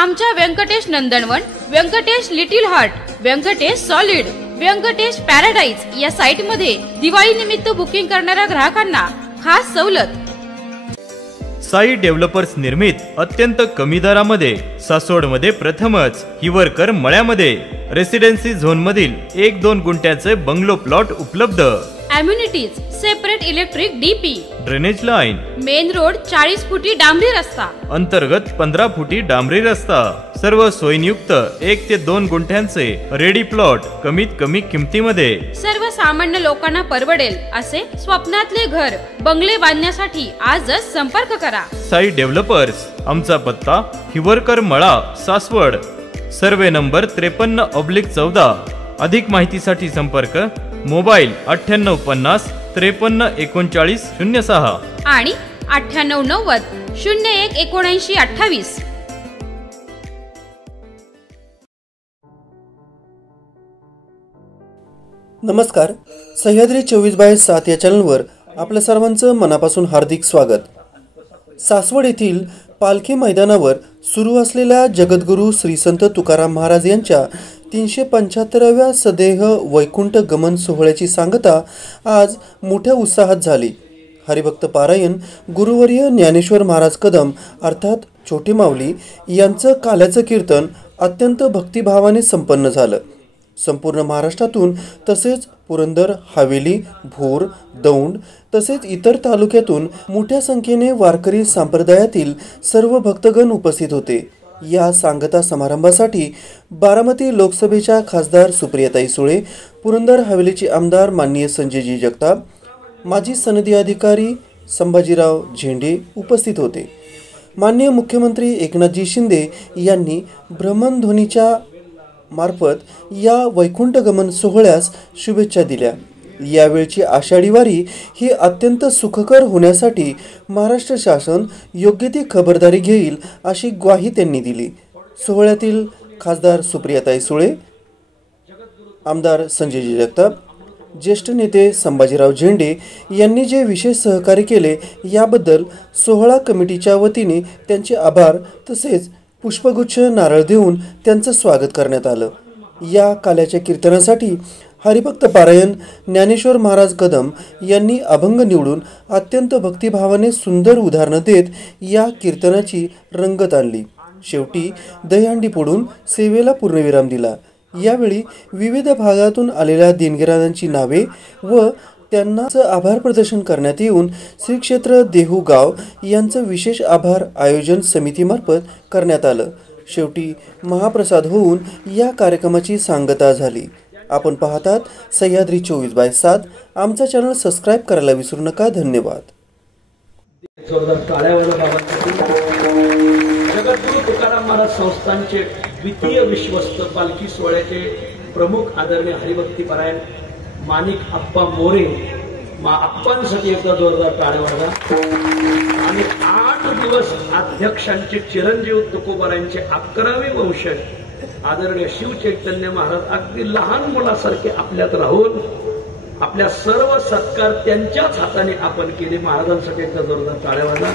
आमच्या Venkatesh Nandanvan, Venkatesh little heart, Venkatesh solid, Venkatesh paradise या site मध्ये दिवाळी निमित्त बुकिंग करणाऱ्या ग्राहकांना खास सवलत। साई डेव्हलपर्स निर्मित अत्यंत कमी दरामध्ये सासवडमध्ये प्रथमच हिवरकर मळ्यामध्ये रेसिडेन्सी झोन मधील 1-2 गुंठ्याचे बंगलो प्लॉट उपलब्ध। Amenities separate electric DP, drainage line, main road 40 फुटी डांबरी रस्ता, अंतर्गत 15 फुटी डांबरी रस्ता, सर्व सोयींयुक्त 1 ते 2 गुंठ्यांचे रेडी प्लॉट कमीत कमी किमतीमध्ये। सर्वसामान्य लोकांना परवडेल असे स्वप्नातले घर बंगले बांधण्यासाठी आजच संपर्क करा। साई डेव्हलपर्स, आमचा पत्ता हिवरकर मळा, सासवड, सर्वे नंबर 53/14। अधिक माहितीसाठी संपर्क मोबाईल 9850 53 39 06 आणि 9890 01 79 28। नमस्कार, सह्याद्री 24/7 या चॅनलवर आपल्या सर्वांचं मनापासून हार्दिक स्वागत। सासवड येथील पालखी मैदानावर सुरू असलेल्या जगद्गुरू श्री संत तुकाराम महाराज यांच्या 375व्या सदेह वैकुंठ गमन सोहळ्याची सांगता आज मोठ्या उत्साहात झाली। हरिभक्त पारायण गुरुवर्य ज्ञानेश्वर महाराज कदम अर्थात छोटे माऊली यांचं काल्याचं कीर्तन अत्यंत भक्तिभावाने संपन्न झालं। संपूर्ण महाराष्ट्रातून तसेच पुरंदर, हवेली, भोर, दौंड तसेच इतर तालुक्यातून मोठ्या संख्येने वारकरी संप्रदायातील सर्व भक्तगण उपस्थित होते। या सांगता समारंभासाठी बारामती लोकसभेच्या खासदार सुप्रियाताई सुळे, पुरंदर हवेलीचे आमदार माननीय संजयजी जगताप, माजी सनदी अधिकारी संभाजीराव झेंडे उपस्थित होते। माननीय मुख्यमंत्री एकनाथजी शिंदे यांनी भ्रमणध्वनीच्या मार्फत या वैकुंठ गमन सोहळ्यास शुभेच्छा दिल्या। यावेळची आषाढी वारी ही अत्यंत सुखकर होण्यासाठी महाराष्ट्र शासन योग्य ती खबरदारी घेईल अशी ग्वाही त्यांनी दिली। सोहळ्यातील खासदार सुप्रियाताई सुळे, आमदार संजयजी जगताप, ज्येष्ठ नेते संभाजीराव झेंडे यांनी जे विशेष सहकार्य केले याबद्दल सोहळा कमिटीच्या वतीने त्यांचे आभार तसेच पुष्पगुच्छ नारळ देऊन त्यांचं स्वागत करण्यात आलं। या काल्याच्या कीर्तनासाठी हरिभक्त पारायण ज्ञानेश्वर महाराज कदम यांनी अभंग निवडून अत्यंत भक्तिभावाने सुंदर उदाहरणं देत या कीर्तनाची रंगत आणली। शेवटी दहीहंडी फोडून सेवेला पूर्णविराम दिला। यावेळी विविध भागातून आलेल्या देणगीरांची नावे व त्यांना आभार प्रदर्शन करण्यात येऊन श्री क्षेत्र देहू गाव यांचं विशेष आभार आयोजन समितीमार्फत करण्यात आलं। शेवटी महाप्रसाद होऊन या कार्यक्रमाची सांगता झाली। आपण पाहतात सह्याद्री 24/7। आमचा चॅनल सबस्क्राइब करायला विसरू नका। धन्यवाद। जगद्गुरू तुकाराम महाराज संस्थानचे द्वितीय विश्वस्त पालखी सोहळ्याचे प्रमुख आदरणीय हरिभक्ती पारायण माणिक आप्पा मोरे आप्पांसाठी एकदा जोरदार टाळ्या वाजवा। आणि 8 दिवस अध्यक्षांचे चिरंजीव तुकोबारांचे 11वे वंशज आदरणीय शिव चैतन्य महाराज अगदी लहान मुलासारखे आपल्यात राहून आपल्या सर्व सत्कार त्यांच्याच हाताने आपण केले। महाराजांसाठी एकदा जोरदार टाळ्या वाजवा।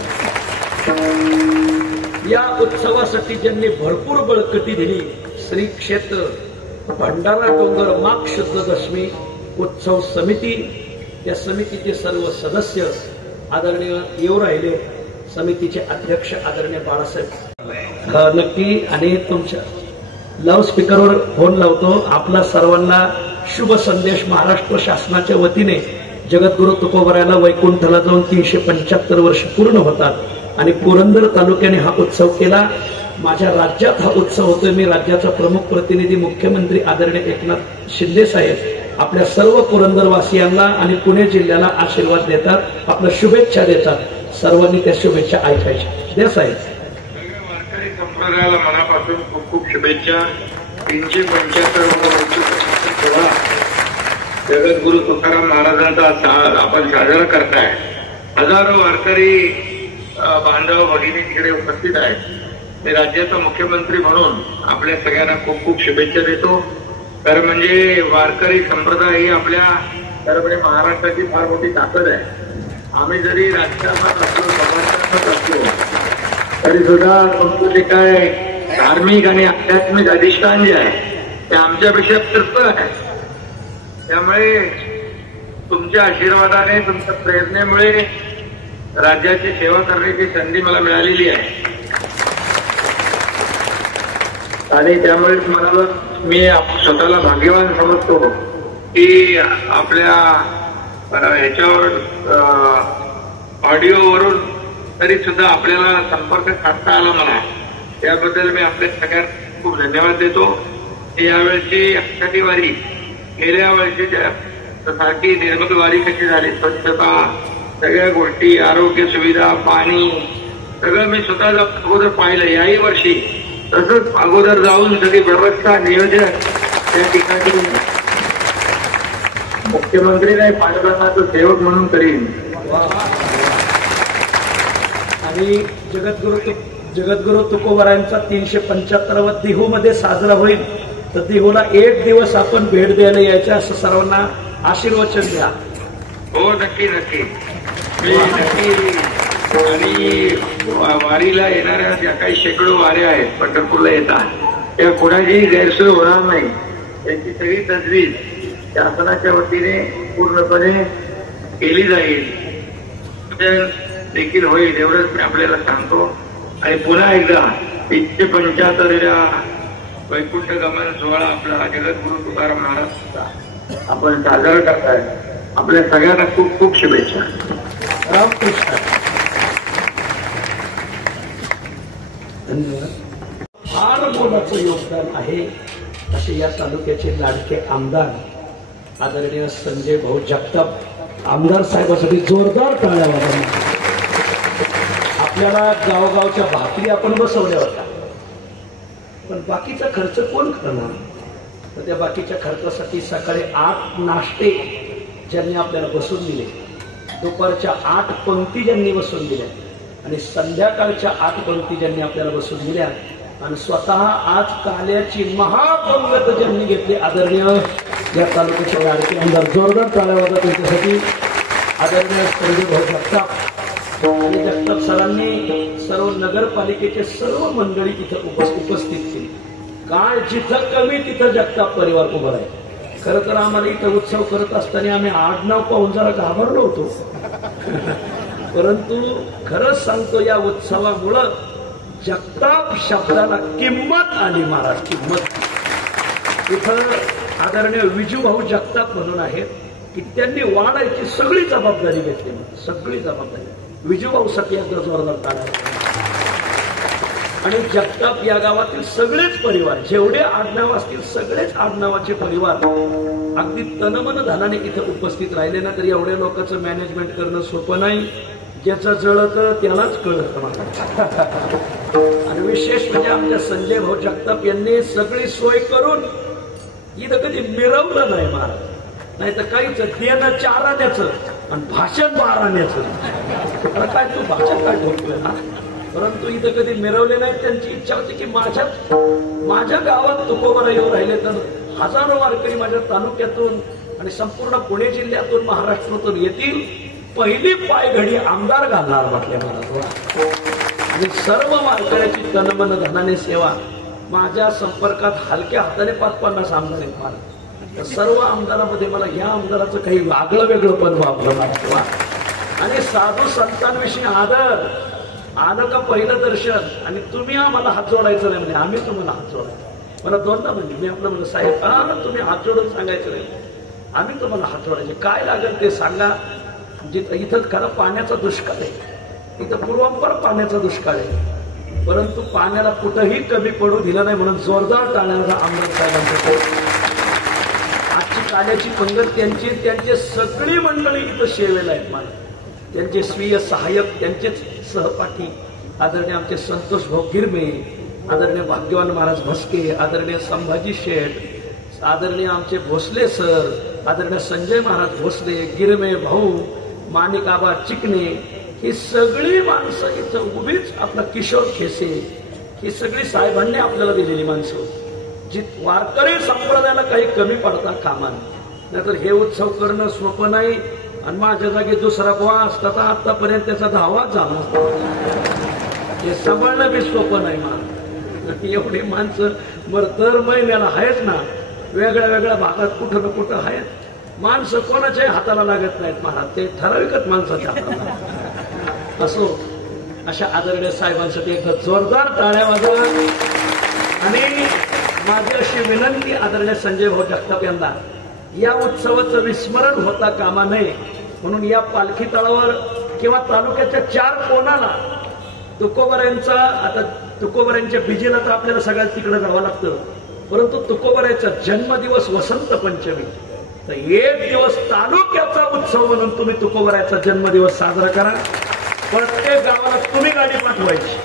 या उत्सवासाठी ज्यांनी भरपूर बळकटी दिली श्री क्षेत्र भंडारा डोंगर माघ शुद्ध दशमी उत्सव समिती, या समितीचे सर्व सदस्य आदरणीय येऊ राहिले, समितीचे अध्यक्ष आदरणीय बाळासाहेब नक्की आणि तुमच्या लाऊडस्पीकरवर फोन लावतो। आपला सर्वांना शुभ संदेश महाराष्ट्र शासनाच्या वतीने जगद्गुरू तुकोबारायाला वैकुंठाला जाऊन 375 वर्ष पूर्ण होतात आणि पुरंदर तालुक्याने हा उत्सव केला। माझ्या राज्यात हा उत्सव होतोय। मी राज्याचा प्रमुख प्रतिनिधी मुख्यमंत्री आदरणीय एकनाथ शिंदे साहेब आपल्या सर्व पुरंदरवासियांना आणि पुणे जिल्ह्याला आशीर्वाद देतात, आपल्या शुभेच्छा देतात। सर्वांनी त्या शुभेच्छा ऐकायच्या। द्या साहेब। वारकरी संप्रदायाला मनापासून खूप खूप शुभेच्छा। 375 सोहळा जगद्गुरू तुकाराम महाराजांचा आपण साजरा करताय। हजारो वारकरी बांधव भगिनी तिकडे उपस्थित आहेत। मी राज्याचा मुख्यमंत्री म्हणून आपल्या सगळ्यांना खूप खूप शुभेच्छा देतो। तर म्हणजे वारकरी संप्रदाय ही आपल्या महाराष्ट्राची फार मोठी ताकद आहे। आम्ही जरी राजकारणात असलो समाजात असलो तरी सुद्धा तुमचं जे काय धार्मिक आणि आध्यात्मिक अधिष्ठान जे आहे ते आमच्यापेक्षा तत्पर आहे. त्यामुळे तुमच्या आशीर्वादाने, तुमच्या प्रयत्नामुळे राज्याची सेवा करण्याची संधी मला मिळालेली आहे. आणि त्यामुळे मी स्वतःला भाग्यवान समजतो की आपल्या ह्याच्यावर ऑडिओवरून तरी सुद्धा आपल्याला संपर्क साधता आला मला. त्याबद्दल मी आपल्या सगळ्यांना खूप धन्यवाद देतो. यावेळची आषाढी वारी गेल्या वर्षीच्या सारखी निर्मल वारी कशी झाली, स्वच्छता, सगळ्या गोष्टी, आरोग्य सुविधा, पाणी, सगळं मी स्वतः अगोदर पाहिलं. याही वर्षी तसंच अगोदर जाऊन सगळी व्यवस्था, नियोजन त्या ठिकाणी मुख्यमंत्री नाही, पांडुरंगाचं सेवक म्हणून करीन. आणि जगद्गुरु तुकोबारायांचा 375वा देहू मध्ये साजरा होईल. तर देहूला एक दिवस आपण भेट द्यायला यायचं असं सर्वांना आशीर्वचन द्या. हो, नक्की नक्की, मी नक्की. आणि वारीला येणाऱ्या ज्या काही शेकडो वाऱ्या आहेत पंढरपूरला येतात, त्या कोणाचीही गैरसोय होणार नाही. त्याची सगळी तजवीज शासनाच्या वतीने पूर्णपणे केली जाईल, देखील होईल, एवढंच मी आपल्याला सांगतो. आणि पुन्हा एकदा 375व्या वैकुंठ गमन सोहळा आपला जगद्गुरु तुकाराम महाराजचा आपण साजरा करताय. आपल्या सगळ्यांना खूप खूप शुभेच्छा. रामकृष्ण. धन्यवाद. फार मोलाचं योगदान आहे असे या तालुक्याचे लाडके आमदार आदरणीय संजय भाऊ जगताप आमदार साहेबांसाठी जोरदार टाळ्या वाजवा. आपल्याला गावगावच्या भाकरी आपण बसवल्या होत्या, पण बाकीचा खर्च कोण करणार? तर त्या बाकीच्या खर्चासाठी सकाळी 8 नाश्ते ज्यांनी आपल्याला बसून दिले, दुपारच्या 8 पंक्ती ज्यांनी बसून दिल्या आणि संध्याकाळच्या 8 पंक्ती ज्यांनी आपल्याला बसून दिल्या आणि स्वतः आज काल्याची महापंगत ज्यांनी घेतली, आदरणीय या तालुक्याचे लाडके आमदार, जोरदार टाळ्या वाजवा त्यांच्यासाठी. आदरणीय संजय भाऊ जगताप आणि जगताप सरांनी सर्व नगरपालिकेचे सर्व मंडळी तिथं उपस्थित केली. काय जिथं कमी तिथं जगताप परिवार उभा आहे. खरं तर आम्हाला इथं उत्सव करत असताना आम्ही आडनाव पाहून जरा घाबरलो होतो, परंतु खरंच सांगतो या उत्सवामुळं जगताप शब्दाला किंमत आली महाराज, किंमत. इथं आदरणीय विजूभाऊ जगताप म्हणून आहेत की त्यांनी वाढायची सगळी जबाबदारी घेतली, सगळी जबाबदारी विजूभाऊसाठी एकदा जोरदार टाळ्या. आणि जगताप या गावातील सगळेच परिवार, जेवढे आडनाव असतील सगळेच आडनावाचे परिवार अगदी तनमन धनाने इथे उपस्थित राहिले ना. तर एवढ्या लोकांचं मॅनेजमेंट करणं सोपं नाही. ज्याचं जळत त्यालाच कळत. आणि विशेष म्हणजे आमच्या संजय भाऊ जगताप यांनी सगळी सोय करून इथं कधी मिरवलं नाही महाराज. नाही तर काहीच देणं 4 आण्याचं आणि भाषण 12 आण्याचं. काय तू भाषण काय ठोकलं ना, परंतु इथं कधी मिरवले नाही. त्यांची इच्छा होती की माझ्या गावात तुकोबारा येऊन राहिले तर हजारो वारकरी माझ्या तालुक्यातून आणि संपूर्ण पुणे जिल्ह्यातून, महाराष्ट्रातून येतील, पहिली पायघडी आमदार घालणार म्हटले महाराज. आणि सर्व वारकऱ्याची तनमन धनाने सेवा. माझ्या संपर्कात हलक्या हाताने 5-50 आमदार आहेत महाराज. सर्व आमदारांमध्ये मला या आमदाराचं काही वेगळं वेगळं पण वापरलं आणि साधू संतांविषयी आदर. आलं का पहिलं दर्शन आणि तुम्ही आम्हाला हात जोडायचं नाही म्हणजे आम्ही तुम्हाला हात जोडायचं. मला 2दा म्हणजे मी आपलं म्हणलं साहेब तुम्ही हात जोडून सांगायचं नाही, आम्ही तुम्हाला हात जोडायचे. काय लागेल ते सांगा. जिथं इथं खरं पाण्याचा दुष्काळ आहे, इथं पूर्वांपर पाण्याचा दुष्काळ आहे, परंतु पाण्याला कुठंही कमी पडू दिलं नाही म्हणून जोरदार टाळ्यांचा आमदार साहेबांचा. आजची काल्याची पंगत त्यांचे सगळी मंडळी इथं सेवेला आहेत मला. त्यांचे स्वीय सहाय्यक, त्यांचेच सहपाठी आदरणीय आमचे संतोष भाऊ गिरमे, आदरणीय भाग्यवान महाराज भस्के, आदरणीय संभाजी शेठ, आदरणीय आमचे भोसले सर, आदरणीय संजय महाराज भोसले, गिरमे भाऊ, माणिक आबा चिकणे, ही सगळी माणसं इथं उभीच. आपला किशोर खेसे, ही सगळी साहेबांनी आपल्याला दिलेली माणसं. जी वारकरी संप्रदायाला काही कमी पडता कामा नये. नाहीतर हे उत्सव करणं सोपं नाही. आणि माझ्या जागी दुसरा कोण असता तर आतापर्यंत त्याचा धावाच झाला. हे सांभाळणं बी सोपं नाही मला. एवढी माणसं बरं दर महिन्याला आहेच ना, वेगळ्या वेगळ्या भागात कुठं ना कुठं आहेत. माणसं कोणाच्याही हाताला लागत नाहीत महाराज, ते ठराविकच माणसाच्या हाताला. असो, अशा आदरणीय साहेबांसाठी एकदा जोरदार टाळ्या वाजवा. आणि माझी अशी विनंती आदरणीय संजय भाऊ जगताप यांना, या उत्सवाचं विस्मरण होता कामा नये म्हणून या पालखी तळावर किंवा तालुक्याच्या 4 कोणाला तुकोबऱ्यांचा, आता तुकोबऱ्यांच्या बिजेला तर आपल्याला सगळ्यात तिकडे जावं लागतं, परंतु तुकोबऱ्याचा जन्मदिवस वसंत पंचमी, तर एक दिवस तालुक्याचा उत्सव म्हणून तुम्ही तुकोबऱ्याचा जन्मदिवस साजरा करा. प्रत्येक गावाला तुम्ही गाडी पाठवायची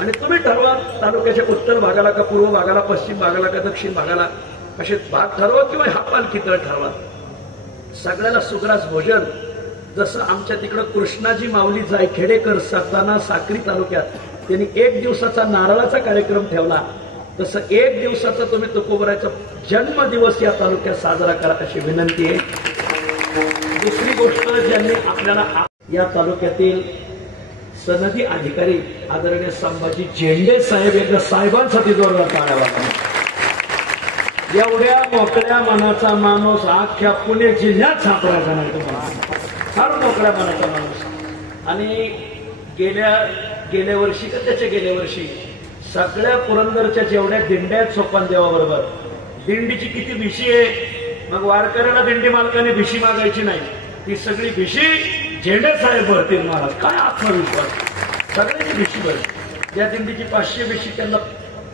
आणि तुम्ही ठरवा तालुक्याच्या उत्तर भागाला का पूर्व भागाला, पश्चिम भागाला का दक्षिण भागाला, असे भाग ठरवा किंवा हा पालखी तळ ठरवा. सगळ्याला सुग्रास भोजन. जसं आमच्या तिकडं कृष्णाजी माऊली जायखेडेकर साताना साक्री तालुक्यात त्यांनी 1 दिवसाचा नारळाचा कार्यक्रम ठेवला, तसं 1 दिवसाचा तुम्ही तुकोबराचा जन्मदिवस या तालुक्यात साजरा करा अशी विनंती आहे. दुसरी गोष्ट, ज्यांनी आपल्याला या तालुक्यातील सनदी अधिकारी आदरणीय संभाजी झेंडे साहेब, एकदा साहेबांसाठी जोरदार टाळ्या वाजवा. एवढ्या मोकळ्या मनाचा माणूस अख्ख्या पुणे जिल्ह्यात सापडायचा नाही तुम्हाला, फार मोकळ्या मनाचा माणूस. आणि गेल्या वर्षी का त्याच्या गेल्या वर्षी सगळ्या पुरंदरच्या जेवढ्या दिंड्या आहेत सोपान देवाबरोबर, दिंडीची किती भिशी आहे. मग वारकऱ्याला दिंडी मालकाने भिशी मागायची नाही, ती सगळी भिशी झेंडे साहेब भरतील महाराज. काय आत्मविश्वास, सगळ्यांची भिशी भरली. ज्या दिंडीची 500 भिशी त्यांना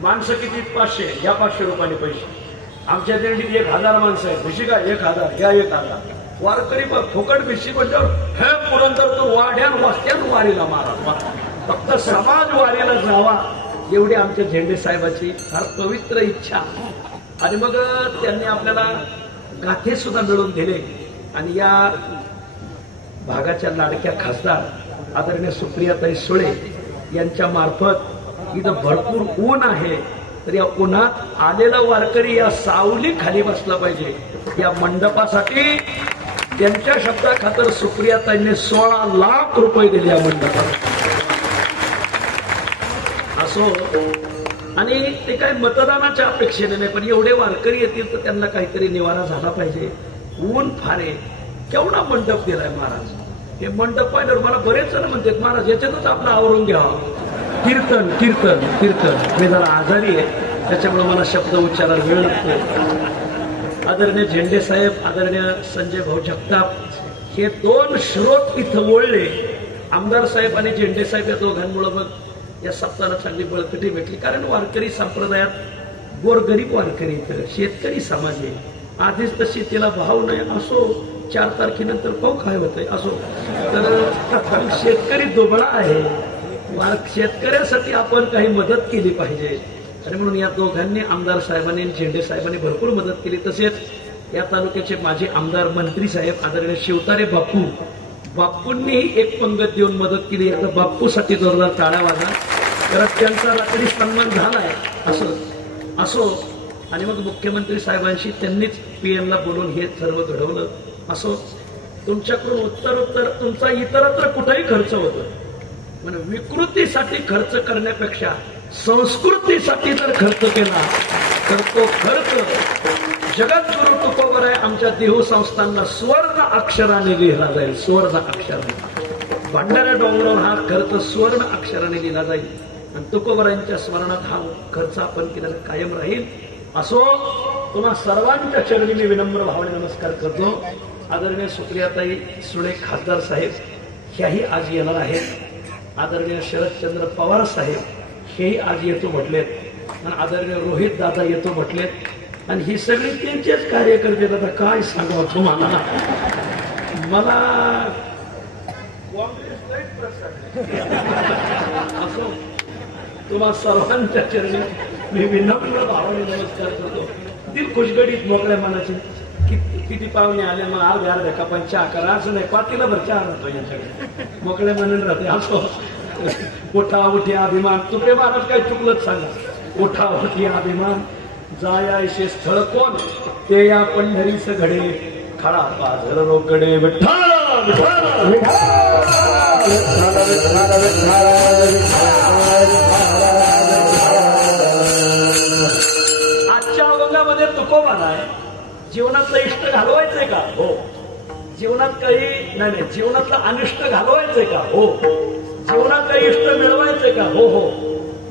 माणसं किती 500, या 500 रुपयाने पैसे. आमच्या दिंडीत 1000 माणसं आहेत, भिशी का 1000, घ्या 1000. वारकरी फुकट भिशी म्हणल्यावर हे पुरंदर तो वाड्यान वस्त्यान वारीला महाराज, फक्त समाज वारीला जावा एवढी आमच्या झेंडे साहेबाची फार पवित्र इच्छा. आणि मग त्यांनी आपल्याला गाथे सुद्धा मिळवून दिले. आणि या भागाच्या लाडक्या खासदार आदरणीय सुप्रियाताई सुळे यांच्या मार्फत इथं भरपूर ऊन आहे, तर या उन्हात आलेला वारकरी या सावली खाली बसला पाहिजे. या मंडपासाठी त्यांच्या शब्दाखातर सुप्रियाताईंनी 16 लाख रुपये दिले या मंडपाला. असो, आणि ते काय मतदानाच्या अपेक्षेने नाही, पण एवढे वारकरी येतील तर त्यांना काहीतरी निवारा झाला पाहिजे. ऊन फार आहे. केवढा मंडप दिलाय महाराज. हे मंडप पाहिल्यावर मला बरेच जण म्हणतात महाराज याच्यातच आपलं आवरून घ्यावा. कीर्तन कीर्तन कीर्तन. मी जरा आजारी आहे त्याच्यामुळे मला शब्द उच्चारायला वेळ लागतो. आदरणीय झेंडे साहेब, आदरणीय संजय भाऊ जगताप हे 2 स्रोत इथं वळले. आमदार साहेब आणि झेंडे साहेब या दोघांमुळे मग या सप्ताहाला चांगली बळकटी भेटली. कारण वारकरी संप्रदायात गोरगरीब वारकरी इथं शेतकरी समाज आहे. आधीच तर शेतीला भाव नाही. असो, 4 तारखेनंतर पाहू काय होतंय. असो, तर शेतकरी दुबळा आहे. शेतकऱ्यासाठी आपण काही मदत केली पाहिजे. आणि म्हणून या दोघांनी, आमदार साहेबांनी आणि झेंडे साहेबांनी भरपूर मदत केली. तसेच या तालुक्याचे माजी आमदार मंत्री साहेब आदरणीय शिवतारे बापूंनीही एक पंगत देऊन मदत केली. आता बापूसाठी जोरदार टाळ्या वाजा. तर त्यांचा रात्री सन्मान झालाय. असो, आणि मग मुख्यमंत्री साहेबांशी त्यांनीच पीएमला बोलून हे सर्व घडवलं. असो, तुमच्याकडून उत्तरोत्तर तुमचा इतरत्र कुठेही खर्च होतो, पण विकृतीसाठी खर्च करण्यापेक्षा संस्कृतीसाठी जर खर्च केला तर तो खर्च जगद्गुरु तुकोबर आहे आमच्या देहू संस्थांना स्वर्ण अक्षराने लिहिला जाईल. स्वर्ण अक्षराने भंडारा डोंगरावर हा खर्च स्वर्ण अक्षराने लिहिला जाईल. आणि तुकोबरांच्या स्मरणात हा खर्च आपण केलेला कायम राहील. असो, तुम्हा सर्वांच्या चरणी मी विनम्र भावने नमस्कार करतो. आदरणीय सुप्रियाताई सुळे खासदार साहेब ह्याही आज येणार आहेत. आदरणीय शरदचंद्र पवार साहेब हेही आज येतो म्हटलेत. आणि आदरणीय रोहित दादा येतो म्हटलेत. आणि ही सगळी त्यांचेच कार्यकर्ते. आता काय सांगावं तुम्हाला, मला असो, तुम्हा सर्वांच्या चरणी मी विनम्र भावाने नमस्कार करतो. दिल खुशगडीत मोकळ्या मनाचे. किती पाहुणे आले मग अर्ध्या कपांची चहा करा असं नाही, पातीला भर चहा राहतो यांच्याकडे. मोकळ्या मनाने राहते. असो, उठा उठी अभिमान. तुकडे महाराज काय चुकलंच सांगा. उठा उठी अभिमान. जायायचे स्थळ कोण ते या पंढरीस घडे. खडा पाझर रोकडे. विठ्ठल विठ्ठल विठ्ठल. तुकोबाला आहे. जीवनातलं इष्ट घालवायचंय का? हो. जीवनात काही नाही, जीवनातलं अनिष्ट घालवायचंय का? हो. जीवनात काही इष्ट मिळवायचंय का? हो हो.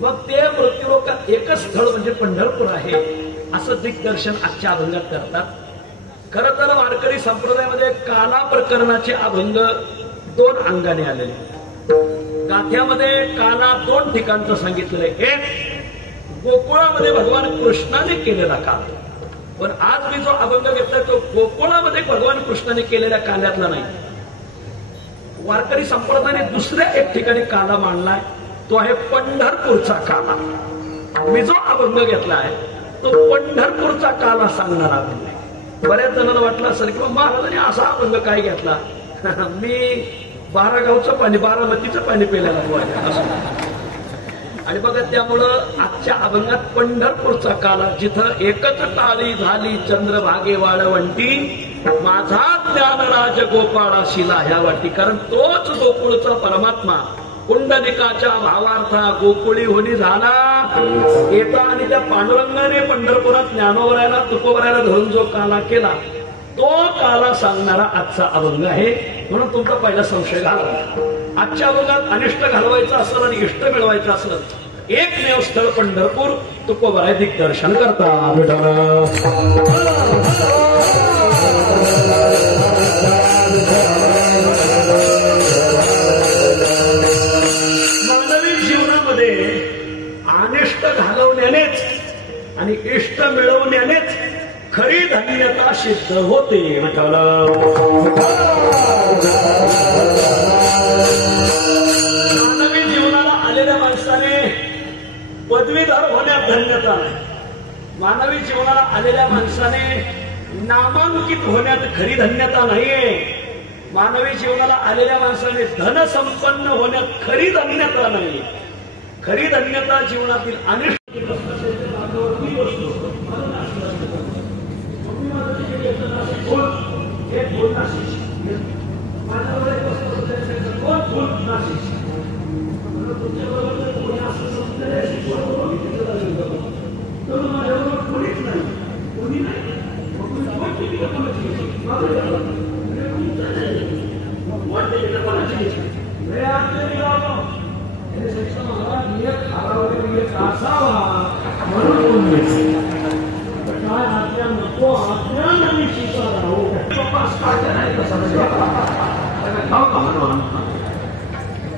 मग ते मृत्यूलोकात एकच स्थळ म्हणजे पंढरपूर आहे असं दिग्दर्शन आजच्या अभंगात करतात. खरं तर वारकरी संप्रदायामध्ये काला प्रकरणाचे अभंग 2 अंगाने आलेले. गाथ्यामध्ये काला 2 ठिकाणचं सांगितलंय. एक गोकुळामध्ये भगवान कृष्णाने केलेला काल, पण आज मी जो अभंग घेतलाय तो गोकुळामध्ये भगवान कृष्णाने केलेल्या काल्यातला नाही. वारकरी संप्रदायाने दुसऱ्या एक ठिकाणी काला मांडलाय, तो आहे पंढरपूरचा काला. मी जो अभंग घेतला आहे तो पंढरपूरचा काला सांगणारा अभंग आहे. बऱ्याच जणांना वाटलं असेल किंवा महाराजांनी असा अभंग काय घेतला, मी 12 गावचं पाणी 12मतीचं पाणी प्यायला असं. आणि बघा, त्यामुळं आजच्या अभंगात पंढरपूरचा काला, जिथं एकच टाळी झाली चंद्रभागे वाळवंटी, माझा ज्ञानराज गोपाळा शिला ह्या वाटी. कारण तोच गोकुळचा परमात्मा कुंडलिकाच्या भावार्था गोकुळी होणी झाला येता. आणि त्या पांडुरंगाने पंढरपुरात ज्ञानोबरायला तुकोबरायला धरून जो काला केला तो काला सांगणारा आजचा अभंग आहे. म्हणून तुमचा पहिला संशय घालवा. आजच्या अभंगात अनिष्ट घालवायचं असलं आणि इष्ट मिळवायचं असलं, एकमेव स्थळ पंढरपूर तुकोबराय दिग्दर्शन करतात. मानवी जीवनामध्ये अनिष्ट घालवण्यानेच आणि इष्ट मिळवण्यानेच खरी धन्यता सिद्ध होते. मानवी जीवनाला आलेल्या माणसाने पदवीधर होण्यात धन्यता नाही. मानवी जीवनाला आलेल्या माणसाने नामांकित होण्यात खरी धन्यता नाहीये. मानवी जीवनाला आलेल्या माणसाने धनसंपन्न होण्यात खरी धन्यता नाही. खरी धन्यता जीवनातील अनिष्ट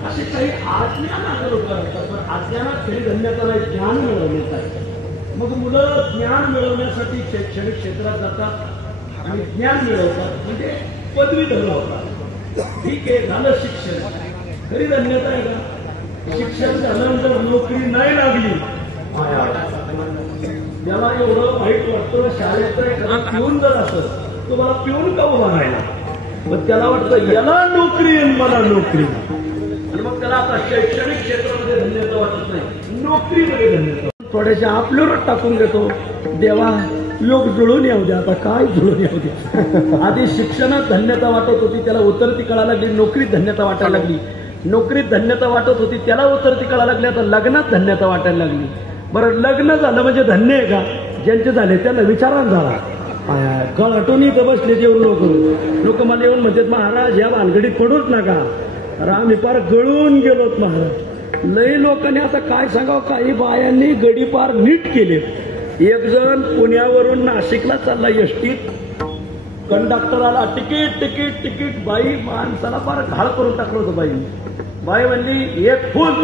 असे काही आज्ञा लोक असतात, पण आज्ञानात खरी धन्यता नाही, ज्ञान मिळवण्यात आहे. मग मुलं ज्ञान मिळवण्यासाठी शैक्षणिक क्षेत्रात जातात आणि ज्ञान मिळवतात, म्हणजे पदवीधर होतात. ठीक आहे, झालं शिक्षण, खरी धन्यता आहे का? शिक्षण झाल्यानंतर नोकरी नाही लागली, त्याला एवढं वाईट वाटतं. शाळेत पिऊन जर असत तुम्हाला पिऊन का उभा राहिला, मग त्याला वाटतं याला नोकरी मला नोकरी. आणि मग त्याला आता शैक्षणिक क्षेत्रामध्ये धन्यता वाटत नाही, नोकरीमध्ये धन्यता. थोड्याशा आपल्यावर टाकून देतो, देवा योग जुळून येऊ द्या. आता काय जुळून येऊ द्या. आधी शिक्षणात धन्यता वाटत होती, त्याला उतरती कळायला लागली. नोकरीत धन्यता वाटायला लागली. नोकरीत धन्यता वाटत होती, त्याला उतरती कळायला लागली. आता लग्नात धन्यता वाटायला लागली. बरं, लग्न झालं म्हणजे धन्य आहे का? ज्यांचे झाले त्यांना विचारान झाला. गळ हटून इथं बसले जेवढे लोक मला येऊन म्हणतात, महाराज या भानगडीत पडूच नका. अरे आम्ही पार गळून गेलोत महाराज. लई लोकांनी आता काय सांगावं, काही बायांनी गडी पार नीट केले. एक जण पुण्यावरून नाशिकला चालला एसटीत, कंडक्टराला तिकीट तिकीट तिकीट. बाई माणसाला फार घाळ करून टाकलं होतं. बाई म्हणली 1 फुल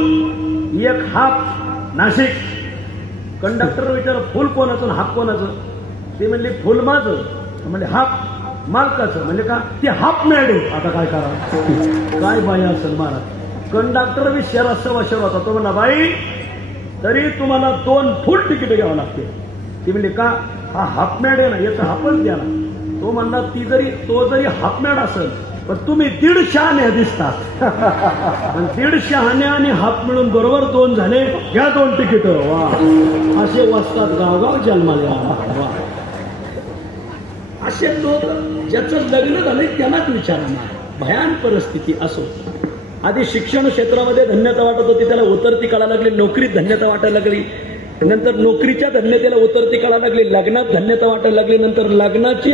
1 हाफ नाशिक. कंडक्टर विचार फुल कोणाचं हाफ कोणाचं? ते म्हणले फुल माझं. म्हणजे हाफ मालकाचं. म्हणजे का? ते हाफ मॅड आहे. आता काय करा, काय बाई असेल महाराज. कंडक्टर बी शहर होता. तो म्हणला बाई तरी तुम्हाला 2 फुल तिकीट घ्यावं लागते. ती म्हणली का? हा हाफ मॅड आहे ना, याचा हाफच द्या ना. तो म्हणला तो जरी हाफ मॅड असेल पण तुम्ही 150 आण्या दिसतात. 150 आण्या आणि हाफ मिळून बरोबर 2 झाले, घ्या 2 तिकीट. वा, असे वाजतात गावगाव जन्माला. असे लोक ज्याचं लग्न झालंय त्यांनाच विचारणार. भयान परिस्थिती असो. आधी शिक्षण क्षेत्रामध्ये धन्यता वाटत होती, त्याला उतरती कळायला लागली. नोकरीत धन्यता वाटायला लागली. नंतर नोकरीच्या धन्यतेला उतरती कळा लागली, लग्नात धन्यता वाटायला लागली, नंतर लग्नाची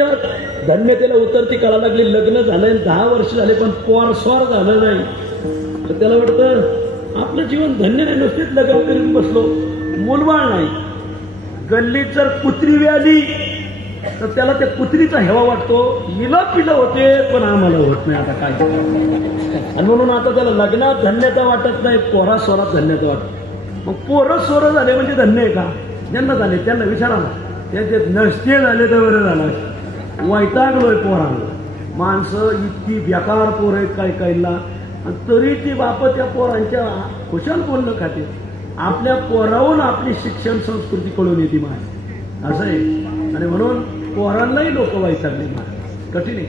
धन्यतेला उतरती कळा लागली. लग्न झालंय 10 वर्ष झाले पण पोर स्वार झालं नाही, तर त्याला वाटतं आपलं जीवन धन्य नाही, नुसतेच लग्न करून बसलो, मूलबाळ नाही. गल्लीत जर कुत्री व्याली तर त्याला त्या कुत्रीचा हेवा वाटतो, हिला पिलं होते पण आम्हाला होत नाही, आता काय. आणि म्हणून आता त्याला लग्नात धन्यता वाटत नाही, पोरा स्वरात धन्यता वाटत. मग पोरं सोरं झाले म्हणजे धन्य आहे का? ज्यांना झाले त्यांना विचारा ना, त्याचे नसते झाले तर बरं झालं. वैतागलोय पोरांना, माणसं इतकी बेकार पोर आहेत काय कायला, आणि तरी ती बाप त्या पोरांच्या खुशाल बोलणं खाते. आपल्या पोरावून आपली शिक्षण संस्कृती कळून येते माय, असं आहे. आणि म्हणून पोरांनाही लोक वैतागले माय, कठीण आहे.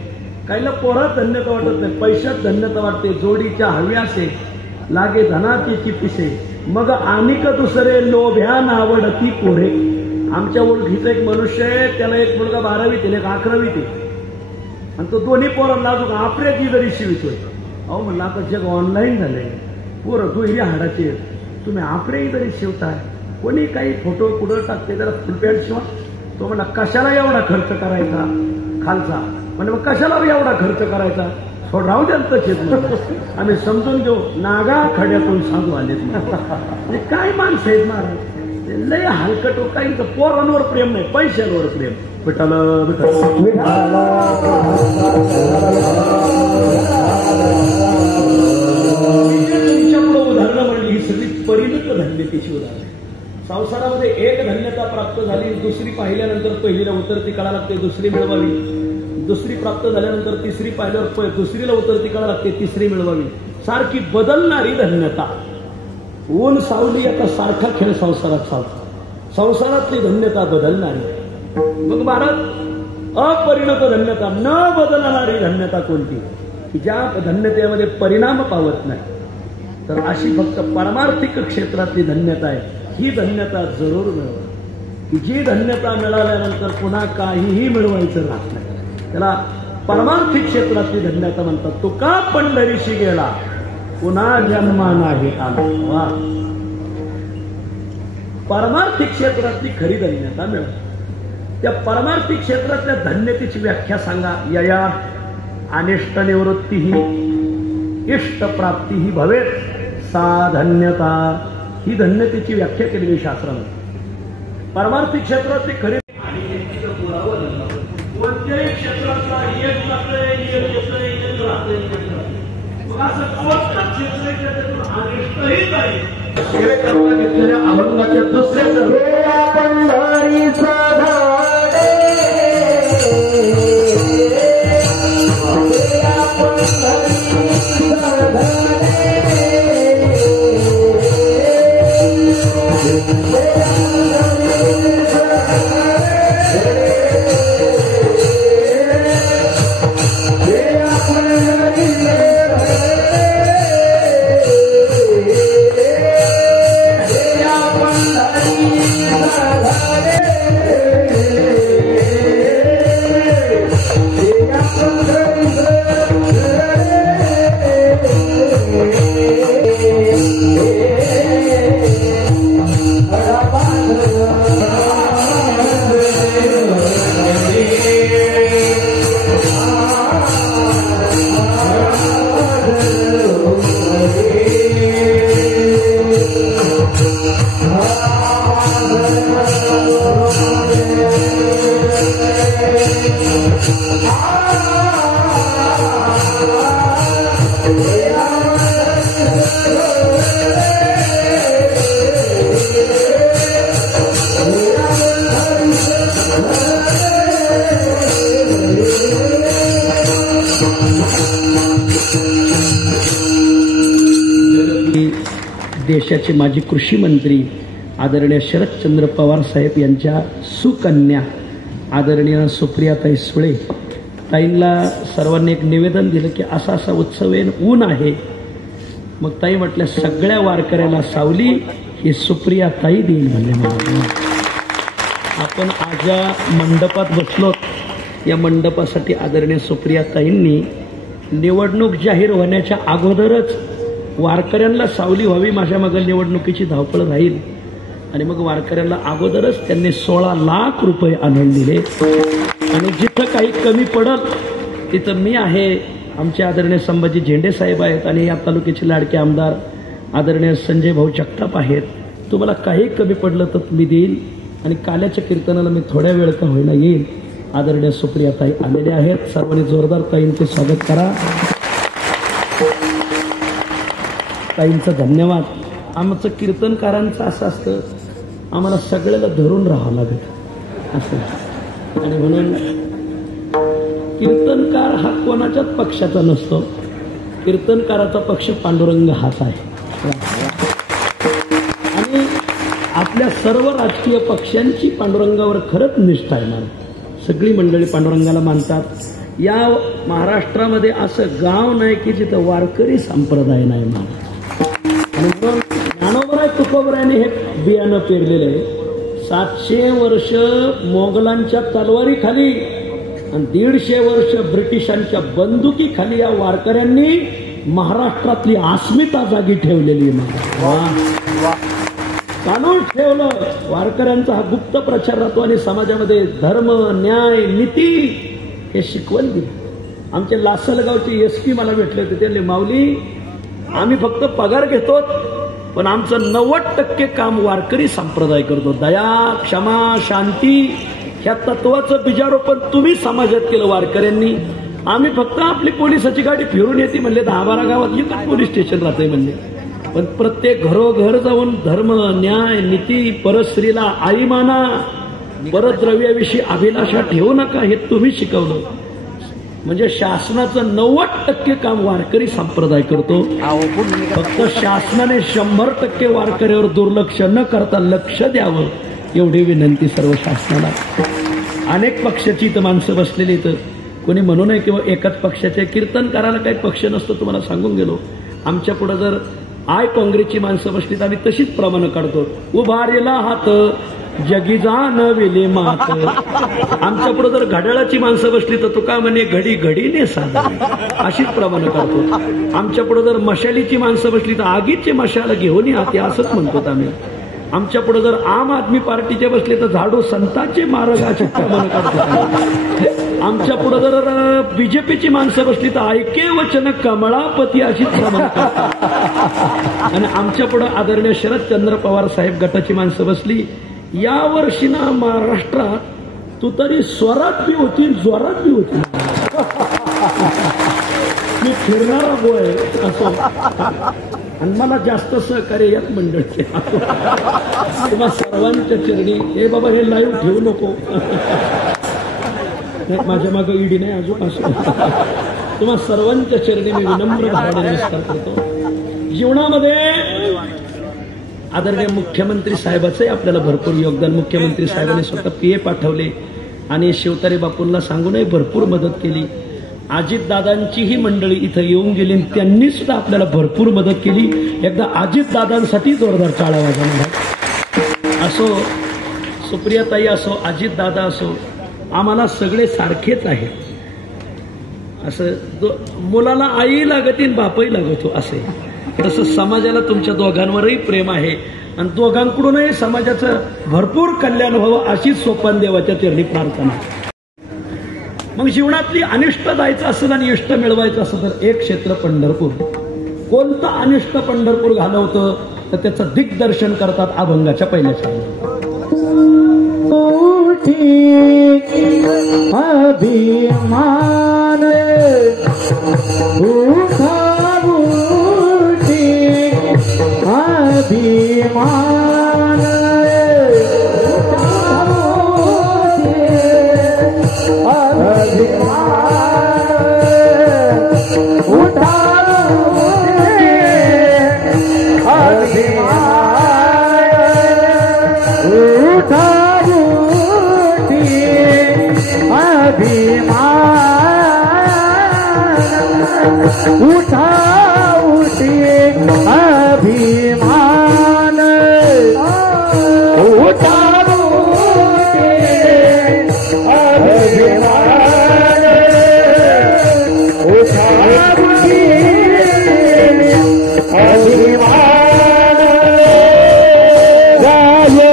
काहीला पोरात धन्यता वाटत नाही, पैशात धन्यता वाटते. जोडीच्या हव्यासे लागे धनातीची पिसे, मग अनेक दुसरे लोभ्यान आवडती पोरे. आमच्या ओळखीचा एक मनुष्य आहे, त्याला एक मुलगा 12वीत आहे, एक 11वीत आहे, आणि तो दोन्ही पोरांना अजून आपल्याची जरी शिवितोय. अहो म्हणलं आता जग ऑनलाईन झालंय, पोरं दुहेरी हाडाचे, तुम्ही आपल्याही जरी शिवताय, कोणी काही फोटो कुठं टाकते त्याला फुलपॅन्ट शिवा. तो म्हणला कशाला एवढा खर्च करायचा खालचा, म्हणजे मग कशाला एवढा खर्च करायचा, राहू द्या आम्ही समजून घेऊ. नागा खड्यातून सांगू आलेत म्हणजे काय माणसं आहेत महाराज, लय हलकट. काही पोरांवर प्रेम नाही, पैशांवर प्रेम. तुमच्यापुढं उदाहरणं म्हणली ही सगळी परिणत धन्यतेची उदाहरणं. संसारामध्ये एक धन्यता प्राप्त झाली, दुसरी पाहिल्यानंतर पहिलीला उतरती कळा लागते, दुसरी मिळवावी. दुसरी प्राप्त झाल्यानंतर तिसरी पाहिल्यावर दुसरीला उतरती कळा लागते, तिसरी मिळवावी. सारखी बदलणारी धन्यता. ऊन सावली आता सारखा खेळ संसारात चालतो, संसारातली धन्यता बदलणारी. मग महाराज अपरिणत धन्यता, न बदलणारी धन्यता कोणती, की ज्या धन्यतेमध्ये परिणाम पावत नाही, तर अशी फक्त पारमार्थिक क्षेत्रातली धन्यता आहे. ही धन्यता जरूर मिळवा, की जी धन्यता मिळाल्यानंतर पुन्हा काहीही मिळवायचं राहत नाही, त्याला परमार्थिक क्षेत्रातली धन्यता म्हणतात. तो का पंढरीशी गेला पुन्हा जन्मा नाही आला. वा, परमार्थिक क्षेत्रातली खरी धन्यता मिळते. त्या परमार्थिक क्षेत्रातल्या धन्यतेची व्याख्या सांगा. यया अनिष्ट निवृत्ती ही इष्ट प्राप्ती ही भवेत सा धन्यता. ही धन्यतेची व्याख्या केलेली शास्त्राने. परमार्थिक क्षेत्रातली खरी कोणत्याही क्षेत्रातला एक जातोय, एक येतोय, एक राहतोय, मग असं कोणतं क्षेत्र त्याच्यातून अनिष्टही नाही. घेतलेल्या अभंगाच्या दुसऱ्या पंढरीचा देशाचे माजी कृषी मंत्री आदरणीय शरदचंद्र पवार साहेब यांच्या सुकन्या आदरणीय सुप्रियाताई सुळे ताईंना सर्वांनी एक निवेदन दिलं की असा असा उत्सव आहे, ऊन आहे. मग ताई म्हटल्या सगळ्या वारकऱ्याला सावली ही सुप्रियाताई देईल म्हणले. आपण आज या मंडपात बसलो, या मंडपासाठी आदरणीय सुप्रियाताईंनी निवडणूक जाहीर होण्याच्या अगोदरच वारकऱ्यांना सावली व्हावी, माझ्या मागे निवडणुकीची धावपळ राहील आणि मग वारकऱ्यांना अगोदरच त्यांनी 16 लाख रुपये आणून दिले. आणि जिथं काही कमी पडत तिथं मी आहे, आमचे आदरणीय संभाजी झेंडे साहेब आहेत आणि या तालुक्याचे लाडके आमदार आदरणीय संजय भाऊ जगताप आहेत. तुम्हाला काही कमी पडलं तर मी देईल. आणि काल्याच्या कीर्तनाला मी थोड्या वेळ का होईना येईल. आदरणीय सुप्रिया ताई आलेले आहेत. सर्वांनी जोरदार ताईंचे स्वागत करा. ताईंचं धन्यवाद. आमचं कीर्तनकारांचं असं असतं, आम्हाला सगळ्याला धरून राहावं लागत असं. आणि म्हणून कीर्तनकार हा कोणाच्याच पक्षाचा नसतो. कीर्तनकाराचा पक्ष पांडुरंग हाच आहे. आणि आपल्या सर्व राजकीय पक्षांची पांडुरंगावर खरंच निष्ठा आहे. मला सगळी मंडळी पांडुरंगाला मानतात. या महाराष्ट्रामध्ये असं गाव नाही की जिथं वारकरी संप्रदाय नाही. म्हणून ज्ञानोबराय तुकोबरायाने हे बियाणं पेरलेलं आहे. 700 वर्ष मोगलांच्या तलवारीखाली आणि 150 वर्ष ब्रिटिशांच्या बंदुकीखाली या वारकऱ्यांनी महाराष्ट्रातली अस्मिता जागी ठेवलेली आहे. चालून ठेवलं. वारकऱ्यांचा हा गुप्त प्रचार राहतो आणि समाजामध्ये धर्म, न्याय, नीती हे शिकवण दिली. आमचे लासलगावचे SP मला भेटले होते. त्यांनी माऊली, आम्ही फक्त पगार घेतो पण आमचं 90% काम वारकरी संप्रदाय करतो. दया, क्षमा, शांती ह्या तत्वाचं बीजारोपण तुम्ही समाजात केलं वारकऱ्यांनी. आम्ही फक्त आपली पोलिसाची गाडी फिरून येते म्हणले. 10-12 गावात एकच पोलीस स्टेशन राहते म्हणले. पण प्रत्येक घरोघर जाऊन धर्म, न्याय, नीती, परस्त्रीला आई माना, परद्रव्याविषयी अभिलाषा ठेवू नका हे तुम्ही शिकवलं. म्हणजे शासनाचं 90% काम वारकरी संप्रदाय करतो. फक्त शासनाने 100% वारकऱ्यावर दुर्लक्ष न करता लक्ष द्यावं एवढी विनंती सर्व शासनाला. अनेक पक्षाची इथं माणसं बसलेली इथं. कोणी म्हणू नये किंवा एकाच पक्षाचे. कीर्तनकाराला काही पक्ष नसतो तुम्हाला सांगून गेलो. आमच्या पुढे जर काँग्रेसची माणसं बसली तर आम्ही तशीच प्रमाण काढतो. उभारेला हात जगी जाण वेले मात. आमच्या पुढे जर घड्याळाची माणसं बसली तर तुका म्हणे घडी घडीने साधा, अशीच प्रमाण काढतो. आमच्या पुढे जर मशालीची माणसं बसली तर आगीचे मशाला घेऊन हाती असंच म्हणतो आम्ही. आमच्या पुढे जर आम आदमी पार्टीचे बसले तर झाडू संतांचे मार्ग अशी प्रमाण काढतो. आमच्या पुढे जर बीजेपीची माणसं बसली तर ऐके वचन कमळापती अशीच प्रमाण काढतात. आणि आमच्या पुढे आदरणीय शरदचंद्र पवार साहेब गटाची माणसं बसली. या वर्षी ना महाराष्ट्रात तू तरी स्वरात बी होती, जोरात बी होती. मी फिरणारा बोय असं. आणि मला जास्त सहकार्य यात मंडळचे. तुम्हा सर्वांच्या चरणी हे बाबा हे लाईव्ह ठेवू नको. माझ्या मागे ईडी नाही अजून असं. तुम्हा सर्वांच्या चरणी मी विनम्र भावनेने नमस्कार करतो. जीवनामध्ये आदरणीय मुख्यमंत्री साहेबाचंही आपल्याला भरपूर योगदान. मुख्यमंत्री साहेबांनी स्वतः PA पाठवले आणि शिवतारे बापूंना सांगूनही भरपूर मदत केली. अजितदादांचीही मंडळी इथं येऊन गेली आणि त्यांनी सुद्धा आपल्याला भरपूर मदत केली. एकदा अजितदादांसाठी जोरदार टाळ्या वाजवणार. असो सुप्रियाताई असो, अजितदादा असो, आम्हाला सगळे सारखेच आहेत. असं मुलाला आई लागते बापही लागतो असे. तसं समाजाला तुमच्या दोघांवरही प्रेम आहे आणि दोघांकडूनही समाजाचं भरपूर कल्याण व्हावं अशी सोपान देवाच्या चरणी प्रार्थना. मग जीवनातली अनिष्ट जायचं असेल आणि इष्ट मिळवायचं असेल तर एक क्षेत्र पंढरपूर. कोणतं अनिष्ट पंढरपूर घालवतं तर त्याचं दिग्दर्शन करतात अभंगाच्या पहिल्या शाळेत. अभिमान अभिमान उठा उठी अभिमान उठा उठी अभिमान उठा उठी अभिमान गाये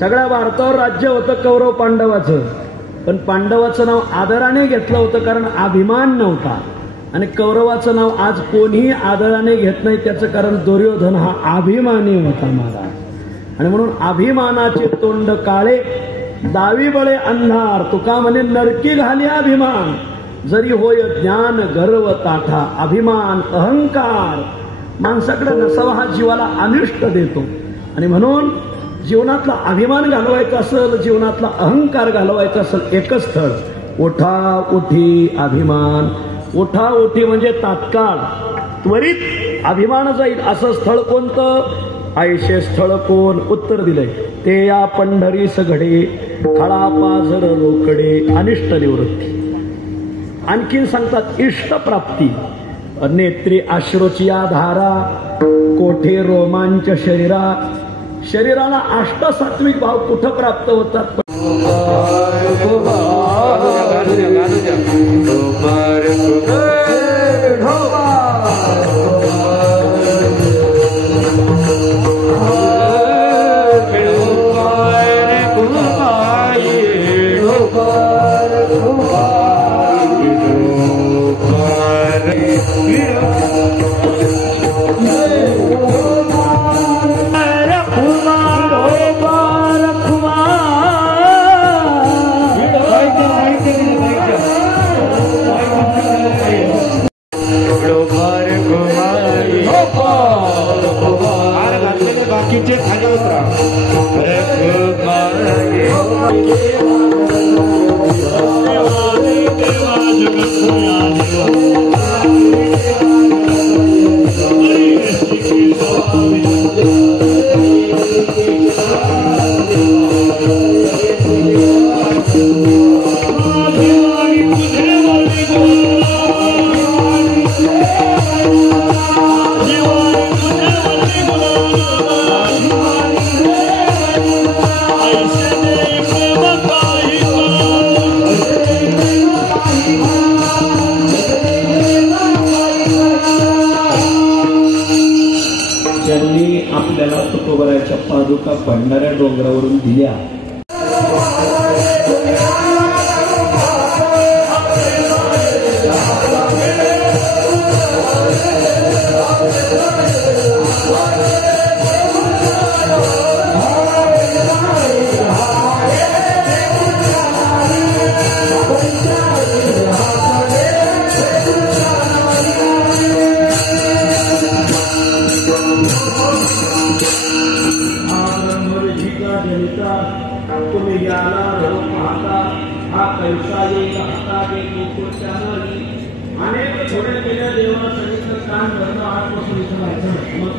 सगळ्या भारतावर राज्य होतं कौरव पांडवाचं, पण पांडवाचं नाव आदराने घेतलं होतं कारण अभिमान नव्हता. आणि कौरवाचं नाव आज कोणीही आदराने घेत नाही, त्याचं कारण दुर्योधन हा अभिमानी होता महाराज. आणि म्हणून अभिमानाचे तोंड काळे दावी बळे अंधार, तुका म्हणे नरकी घाली अभिमान. जरी होय ज्ञान गर्व ताठा, अभिमान अहंकार माणसाकडे नसावा हा जीवाला अनिष्ट देतो. आणि म्हणून जीवनातला अभिमान घालवायचा असेल, जीवनातला अहंकार घालवायचा असेल, एकच स्थळ उठा उठी अभिमान. उठा उठी म्हणजे तात्काळ त्वरित अभिमान जाईल असं स्थळ कोणतं? ऐशे स्थळ कोण? उत्तर दिलंय ते या पंढरीस घडे, खळा पाझर रोकडे, अनिष्ट निवृत्ती. आणखीन सांगतात इष्ट प्राप्ती, नेत्री अश्रूची धारा, कोठे रोमांच शरीरा. शरीराला अष्टसात्विक भाव कुठं प्राप्त होतात? आपल्याला तुकोबराच्या पादुका भंडाऱ्या डोंगरावरून दिल्या. तुम्ही याला रोग पाहता हा पैसा येईल हाता अनेक थोड्या केल्या देवाला सांगितलं काम करणं आठपासून इथं व्हायचं. मग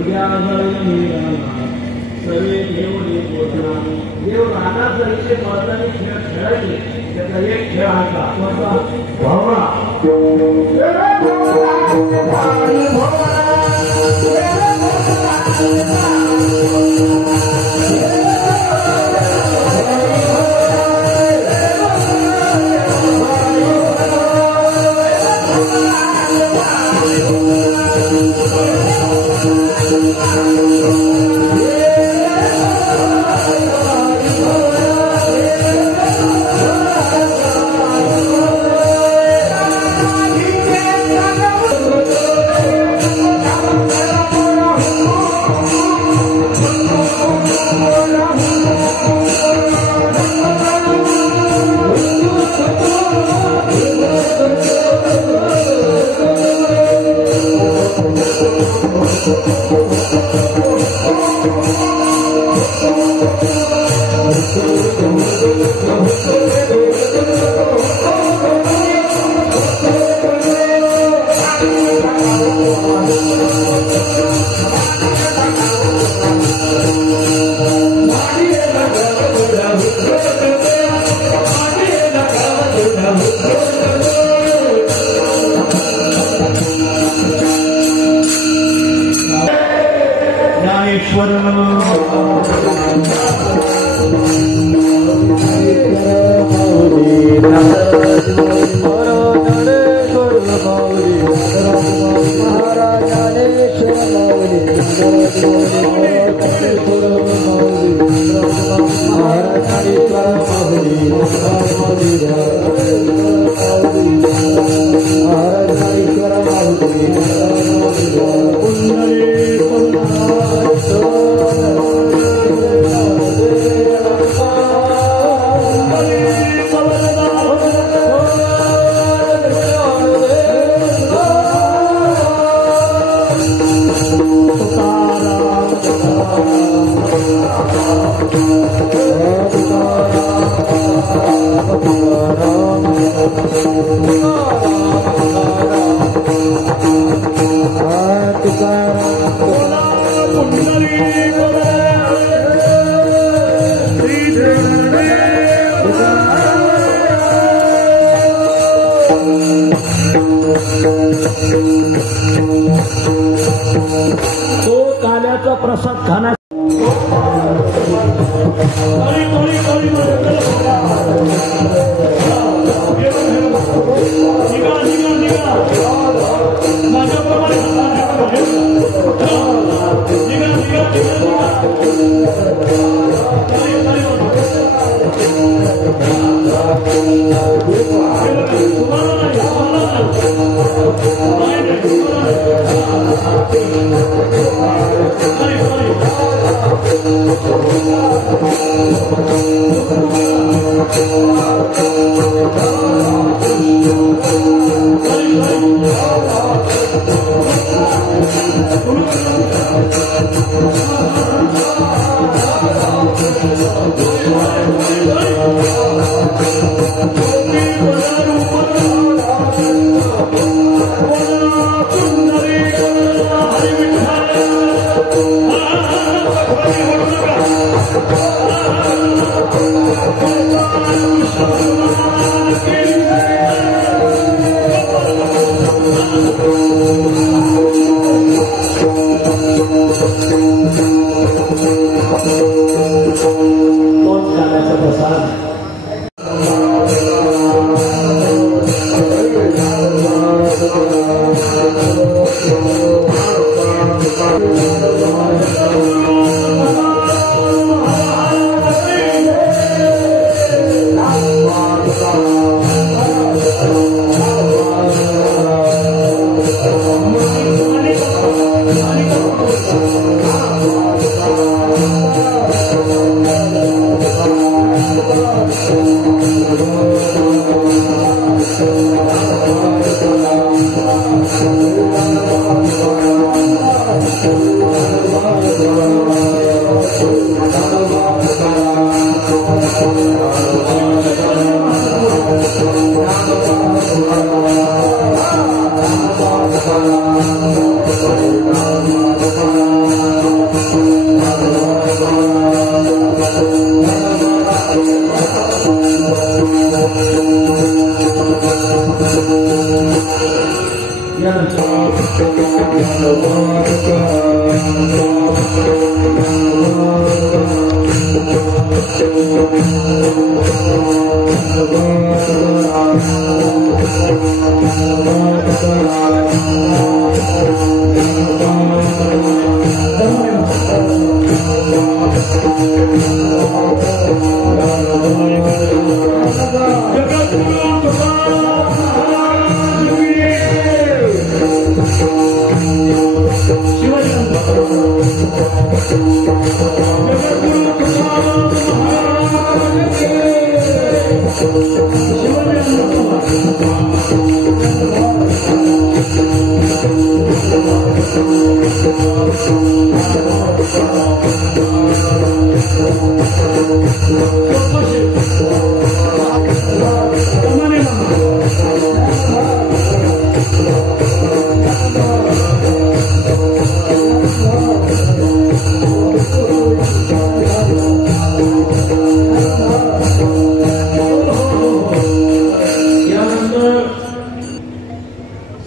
उद्या सर्वे देव देव रानात जायचे मैदानी खेळ खेळायचे. त्याचा एक खेळ हा भावना. Oh तो काल्याचा प्रसाद खाना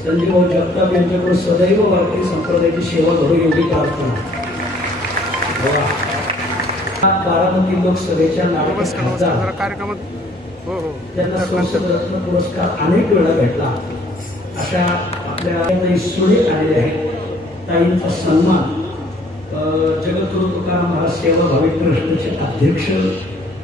संजीव जगताप यांच्याकडे सदैव वारकरी संप्रदायाची सेवा करू एवढी प्रार्थना. बारामती लोकसभेच्या कार्यक्रमात त्यांना संसद रत्न पुरस्कार अनेक वेळा भेटला. अशा आपल्या सुळे आलेले आहेत. ताईंचा सन्मान जगद्गुरु तुकाराम महाराज सेवा भाविक ट्रस्टचे अध्यक्ष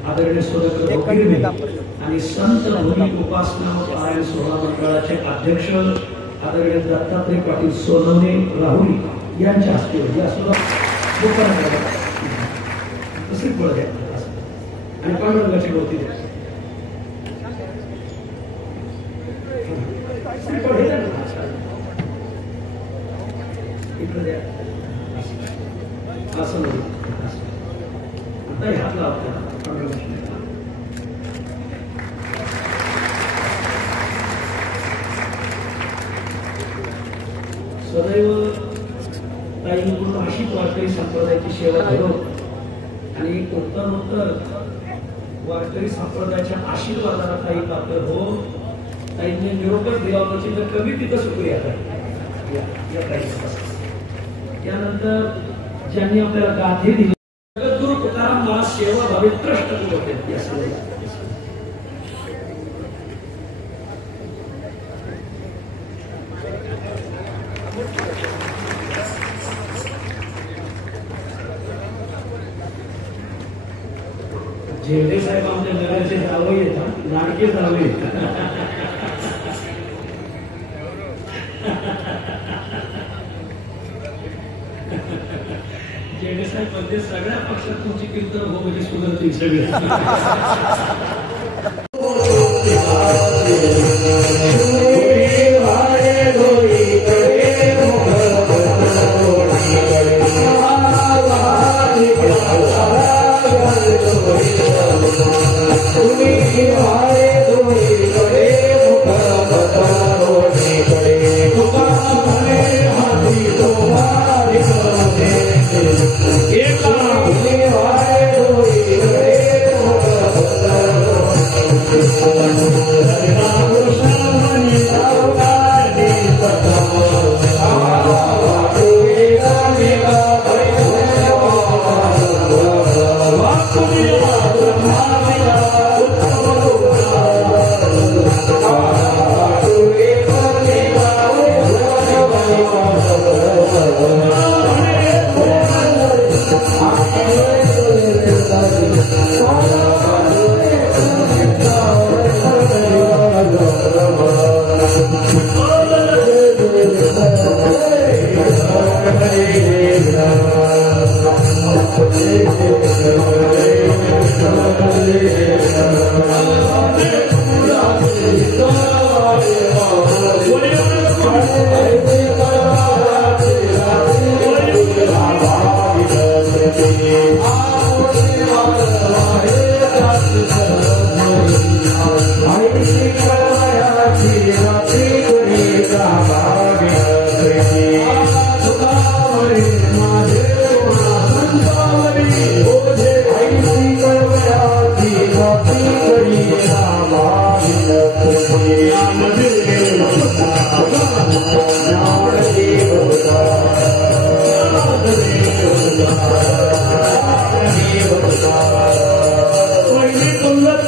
आदरणीय सोदकर वकील आणि संत भूमी उपासना व पारायण सोहळा मंडळाचे अध्यक्ष आदरणीय दत्तात्रय पाटील सोनवणे राहुरी यांच्या हस्ते या सुद्धा तसे फळ द्या आणि पांडुरंगाची गवती द्या. इकडे द्या असं नाही. आता हात लावता सदैव ताईंकडून अशीच वारकरी संप्रदायाची सेवा करो आणि उत्तरोत्तर वारकरी संप्रदायाच्या आशीर्वादाला ताई पात्र हो. ताईंनी निरोपच दिला होता तर कमी तिथं सुक्रिया त्यानंतर ज्यांनी आपल्याला गाथे दिली जगद्गुरु तुकाराम महाराज सेवा भाविक ट्रस्ट होते. झेंडे साहेब आमच्या घराचे जावं येतात, लाडके जावं येतात. झेंडे साहेब मध्ये सगळ्या पक्षात तुमची कीर्तन हो म्हणजे सुगंधी सगळी.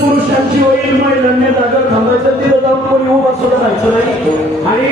पुरुषांची होईल महिलांनी जागा थांबायचं तिथं जाऊन कोणी उभा सुद्धा राहायचं नाही. आणि